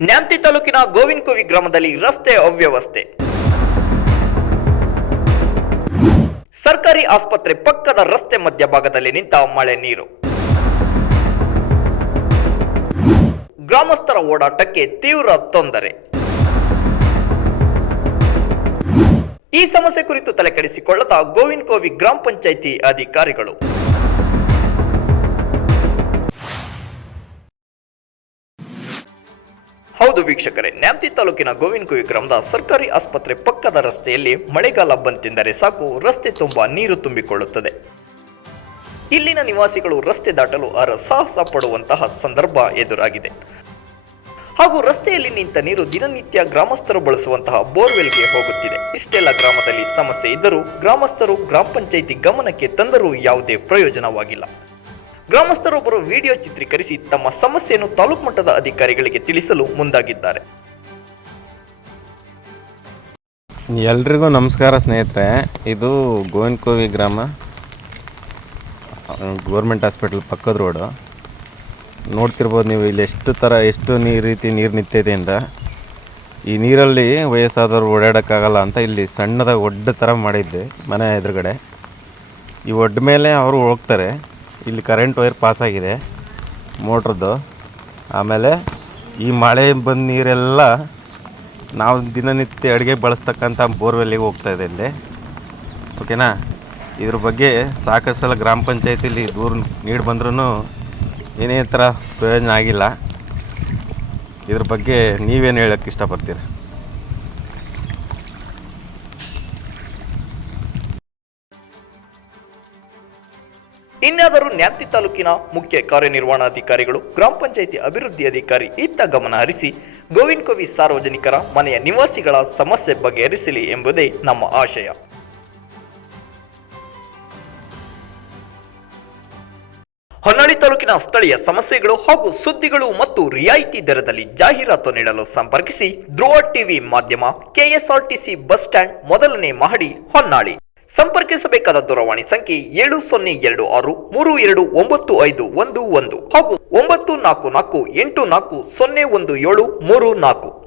ನ್ಯಾಮತಿ ತಾಲೂಕಿನ ಗೋವಿಂದಕೋವಿ ಗ್ರಾಮದಲ್ಲಿ ರಸ್ತೆ ಅವ್ಯವಸ್ಥೆ. ಸರ್ಕಾರಿ ಆಸ್ಪತ್ರೆ ಪಕ್ಕದ ರಸ್ತೆ ಮಧ್ಯಭಾಗದಲ್ಲಿ ನಿಂತ ಮಳೆ ನೀರು. ಗ್ರಾಮಸ್ಥರ ಓಡಾಟಕ್ಕೆ ತೀವ್ರ ತೊಂದರೆ. ಈ ಸಮಸ್ಯೆ ಕುರಿತು ತಲೆಕೆಡಿಸಿಕೊಳ್ಳದ ಗೋವಿನಕೋವಿ ಗ್ರಾಮ ಪಂಚಾಯಿತಿ ಅಧಿಕಾರಿಗಳು. ಹೌದು ವೀಕ್ಷಕರೇ, ನ್ಯಾಮತಿ ತಾಲೂಕಿನ ಗೋವಿನಕೋವಿ ಗ್ರಾಮದ ಸರ್ಕಾರಿ ಆಸ್ಪತ್ರೆ ಪಕ್ಕದ ರಸ್ತೆಯಲ್ಲಿ ಮಳೆಗಾಲ ಬಂತೆಂದರೆ ಸಾಕು, ರಸ್ತೆ ತುಂಬ ನೀರು ತುಂಬಿಕೊಳ್ಳುತ್ತದೆ. ಇಲ್ಲಿನ ನಿವಾಸಿಗಳು ರಸ್ತೆ ದಾಟಲು ಅರ ಸಾಹಸ ಪಡುವಂತಹ ಸಂದರ್ಭ ಎದುರಾಗಿದೆ. ಹಾಗೂ ರಸ್ತೆಯಲ್ಲಿ ನಿಂತ ನೀರು ದಿನನಿತ್ಯ ಗ್ರಾಮಸ್ಥರು ಬಳಸುವಂತಹ ಬೋರ್ವೆಲ್ಗೆ ಹೋಗುತ್ತಿದೆ. ಇಷ್ಟೆಲ್ಲ ಗ್ರಾಮದಲ್ಲಿ ಸಮಸ್ಯೆ ಇದ್ದರೂ ಗ್ರಾಮಸ್ಥರು, ಗ್ರಾಮ ಪಂಚಾಯಿತಿ ಗಮನಕ್ಕೆ ತಂದರೂ ಯಾವುದೇ ಪ್ರಯೋಜನವಾಗಿಲ್ಲ. ಗ್ರಾಮಸ್ಥರೊಬ್ಬರು ವಿಡಿಯೋ ಚಿತ್ರೀಕರಿಸಿ ತಮ್ಮ ಸಮಸ್ಯೆಯನ್ನು ತಾಲೂಕು ಮಟ್ಟದ ಅಧಿಕಾರಿಗಳಿಗೆ ತಿಳಿಸಲು ಮುಂದಾಗಿದ್ದಾರೆ. ಎಲ್ರಿಗೂ ನಮಸ್ಕಾರ ಸ್ನೇಹಿತರೆ, ಇದು ಗೋವಿನಕೋವಿ ಗ್ರಾಮ ಗೌರ್ಮೆಂಟ್ ಹಾಸ್ಪಿಟಲ್ ಪಕ್ಕದ ರೋಡು. ನೋಡ್ತಿರ್ಬೋದು ನೀವು ಇಲ್ಲಿ ಎಷ್ಟು ಥರ ಎಷ್ಟು ನೀರು ರೀತಿ ನೀರು ನಿಂತಿದೆ ಅಂತ. ಈ ನೀರಲ್ಲಿ ವಯಸ್ಸಾದವರು ಓಡಾಡೋಕ್ಕಾಗಲ್ಲ ಅಂತ ಇಲ್ಲಿ ಸಣ್ಣದಾಗಿ ಒಡ್ಡ ಥರ ಮಾಡಿದ್ದೆ ಮನೆ ಎದುರುಗಡೆ. ಈ ಒಡ್ಡ ಮೇಲೆ ಅವರು ಹೋಗ್ತಾರೆ. ಇಲ್ಲಿ ಕರೆಂಟ್ ವೈರ್ ಪಾಸ್ ಆಗಿದೆ ಮೋಟ್ರದ್ದು ಆಮೇಲೆ ಈ ಮಳೆ ಬಂದ ನೀರೆಲ್ಲ ನಾವು ದಿನನಿತ್ಯ ಅಡುಗೆ ಬಳಸ್ತಕ್ಕಂಥ ಬೋರ್ವೆಲ್ಲಿಗೆ ಹೋಗ್ತಾ ಇದೆ ಇಲ್ಲಿ. ಓಕೆನಾ? ಇದ್ರ ಬಗ್ಗೆ ಸಾಕಷ್ಟು ಸಲ ಗ್ರಾಮ ಪಂಚಾಯತಿಲಿ ದೂರ ನೀಡಿ ಬಂದ್ರೂ ಏನೇ ಥರ ಪ್ರಯೋಜನ ಆಗಿಲ್ಲ. ಇದ್ರ ಬಗ್ಗೆ ನೀವೇನು ಹೇಳೋಕ್ಕೆ ಇಷ್ಟಪಡ್ತೀರ? ಇನ್ನಾದರೂ ನ್ಯಾಪ್ತಿ ತಾಲೂಕಿನ ಮುಖ್ಯ ಕಾರ್ಯನಿರ್ವಹಣಾಧಿಕಾರಿಗಳು, ಗ್ರಾಮ ಪಂಚಾಯಿತಿ ಅಭಿವೃದ್ಧಿ ಅಧಿಕಾರಿ ಇತ್ತ ಗಮನ ಹರಿಸಿ ಗೋವಿನಕೋವಿ ಸಾರ್ವಜನಿಕರ ಮನೆಯ ನಿವಾಸಿಗಳ ಸಮಸ್ಯೆ ಬಗೆಹರಿಸಲಿ ಎಂಬುದೇ ನಮ್ಮ ಆಶಯ. ಹೊನ್ನಾಳಿ ತಾಲೂಕಿನ ಸ್ಥಳೀಯ ಸಮಸ್ಯೆಗಳು ಹಾಗೂ ಸುದ್ದಿಗಳು ಮತ್ತು ರಿಯಾಯಿತಿ ದರದಲ್ಲಿ ಜಾಹೀರಾತು ನೀಡಲು ಸಂಪರ್ಕಿಸಿ ಧ್ರುವ ಟಿವಿ ಮಾಧ್ಯಮ, ಕೆಎಸ್ಆರ್ಟಿಸಿ ಬಸ್ ಸ್ಟ್ಯಾಂಡ್, ಮೊದಲನೇ ಮಹಡಿ, ಹೊನ್ನಾಳಿ. ಸಂಪರ್ಕಿಸಬೇಕಾದ ದೂರವಾಣಿ ಸಂಖ್ಯೆ ಏಳು ಸೊನ್ನೆ ಎರಡು ಆರು ಮೂರು ಎರಡು ಒಂಬತ್ತು ಐದು ಒಂದು ಒಂದು ಹಾಗೂ ಒಂಬತ್ತು ನಾಲ್ಕು ನಾಲ್ಕು ಎಂಟು ನಾಲ್ಕು ಸೊನ್ನೆ ಒಂದು ಏಳು ಮೂರು ನಾಲ್ಕು.